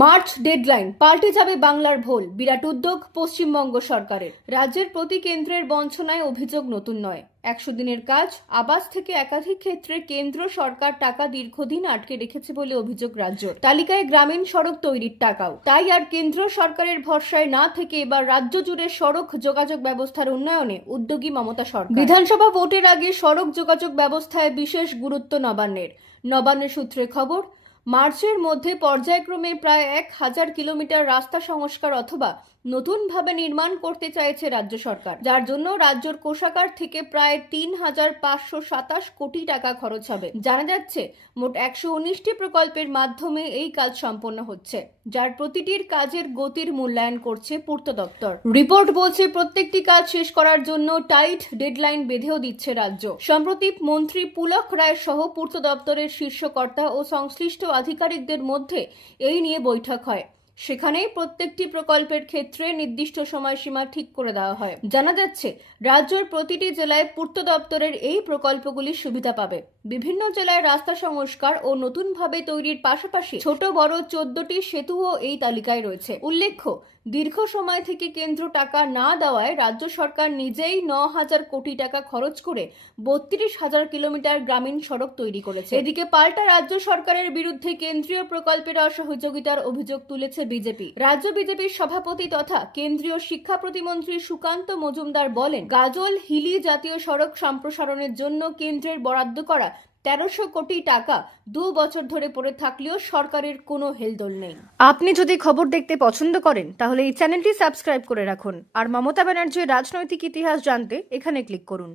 March deadline, পাল্টে যাবে বাংলার ভোল, বিরাট উদ্যোগ পশ্চিমবঙ্গ সরকারের। রাজ্যের প্রতি কেন্দ্রের বঞ্চনায় অভিযোগ নতুন নয়। একশো দিনের কাজ, আবাস থেকে একাধিক ক্ষেত্রে কেন্দ্র সরকার টাকা দীর্ঘদিন আটকে রেখেছে বলে অভিযোগ রাজ্য তালিকায় গ্রামীণ সড়ক তৈরির টাকাও। তাই আর কেন্দ্র সরকারের ভরসায় না থেকে এবার রাজ্য জুড়ে সড়ক যোগাযোগ ব্যবস্থার উন্নয়নে উদ্যোগী মমতা সরকার। বিধানসভা ভোটের আগে সড়ক যোগাযোগ ব্যবস্থায় বিশেষ গুরুত্ব নবান্নের। নবান্নের সূত্রে খবর মার্চের মধ্যে পর্যায়ক্রমে প্রায় এক হাজার কিলোমিটার রাস্তা সংস্কার অথবা নতুনভাবে নির্মাণ করতে চাইছে রাজ্য সরকার, যার জন্য রাজ্যের কোষাগার থেকে প্রায় তিন হাজার পাঁচশো সাতাশ কোটি টাকা খরচ হবে। জানা যাচ্ছে, মোট একশো উনিশটি প্রকল্পের মাধ্যমে এই কাজ সম্পন্ন হচ্ছে, যার প্রতিটির কাজের গতির মূল্যায়ন করছে পূর্ত দপ্তর। রিপোর্ট বলছে, প্রত্যেকটি কাজ শেষ করার জন্য টাইট ডেডলাইন বেঁধেও দিচ্ছে রাজ্য। সম্প্রতি মন্ত্রী পুলক রায় সহ পূর্ত দপ্তরের শীর্ষকর্তা ও সংশ্লিষ্ট আধিকারিকদের মধ্যে এই নিয়ে বৈঠক হয়। সেখানেই প্রত্যেকটি প্রকল্পের ক্ষেত্রে নির্দিষ্ট সময়সীমা ঠিক করে দেওয়া হয়। জানা যাচ্ছে, রাজ্যের প্রতিটি জেলায় পূর্ত দপ্তরের এই প্রকল্পগুলি সুবিধা পাবে। বিভিন্ন জেলায় রাস্তা সংস্কার ও নতুনভাবে তৈরির পাশাপাশি ছোট, বড় চোদ্দটি সেতুও এই তালিকায় রয়েছে। উল্লেখ্য, দীর্ঘ সময় থেকে কেন্দ্র টাকা না দেওয়ায় রাজ্য সরকার নিজেই ন হাজার কোটি টাকা খরচ করে বত্রিশ হাজার কিলোমিটার গ্রামীণ সড়ক তৈরি করেছে। এদিকে পাল্টা রাজ্য সরকারের বিরুদ্ধে কেন্দ্রীয় প্রকল্পের অসহযোগিতার অভিযোগ তুলেছে বিজেপি। রাজ্য বিজেপির সভাপতি তথা কেন্দ্রীয় শিক্ষা প্রতিমন্ত্রী সুকান্ত মজুমদার বলেন, গাজল হিলি জাতীয় সড়ক সম্প্রসারণের জন্য কেন্দ্রের বরাদ্দ করা তেরোশো কোটি টাকা দু বছর ধরে পড়ে থাকলেও সরকারের কোনো হেলদোল নেই। আপনি যদি খবর দেখতে পছন্দ করেন, তাহলে এই চ্যানেলটি সাবস্ক্রাইব করে রাখুন। আর মমতা ব্যানার্জির রাজনৈতিক ইতিহাস জানতে এখানে ক্লিক করুন।